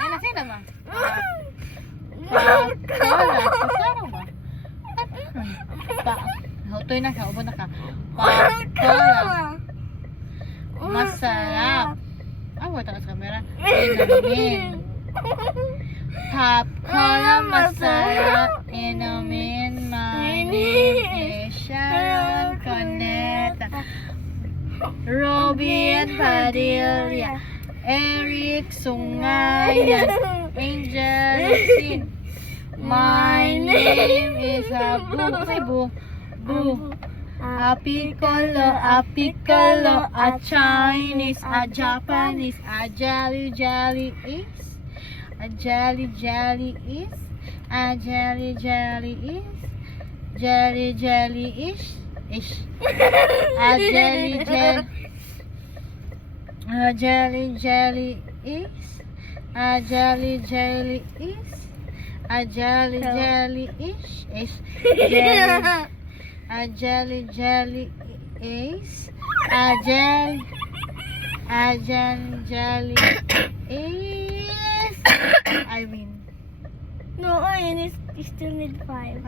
Ay, nasa naman. Wala. Kasano ba? Hutoy na ka. Ubo na ka. Wala. Masarap. Wala ka sa camera. Inumin. Popcorn masarap. Inumin. My name is Sharon Coneta. Robbie and Padilla. Eric Sungayan. Angel Sin. My name is Boo. Say Boo. Boo. A Piccolo, a Chinese, a Japanese, a Jelly is, a Jelly is, a Jelly is, Jelly is, a Jelly is, a Jelly is, a Jelly is, a Jelly is, a jelly is a jelly is I mean No, I still need 5.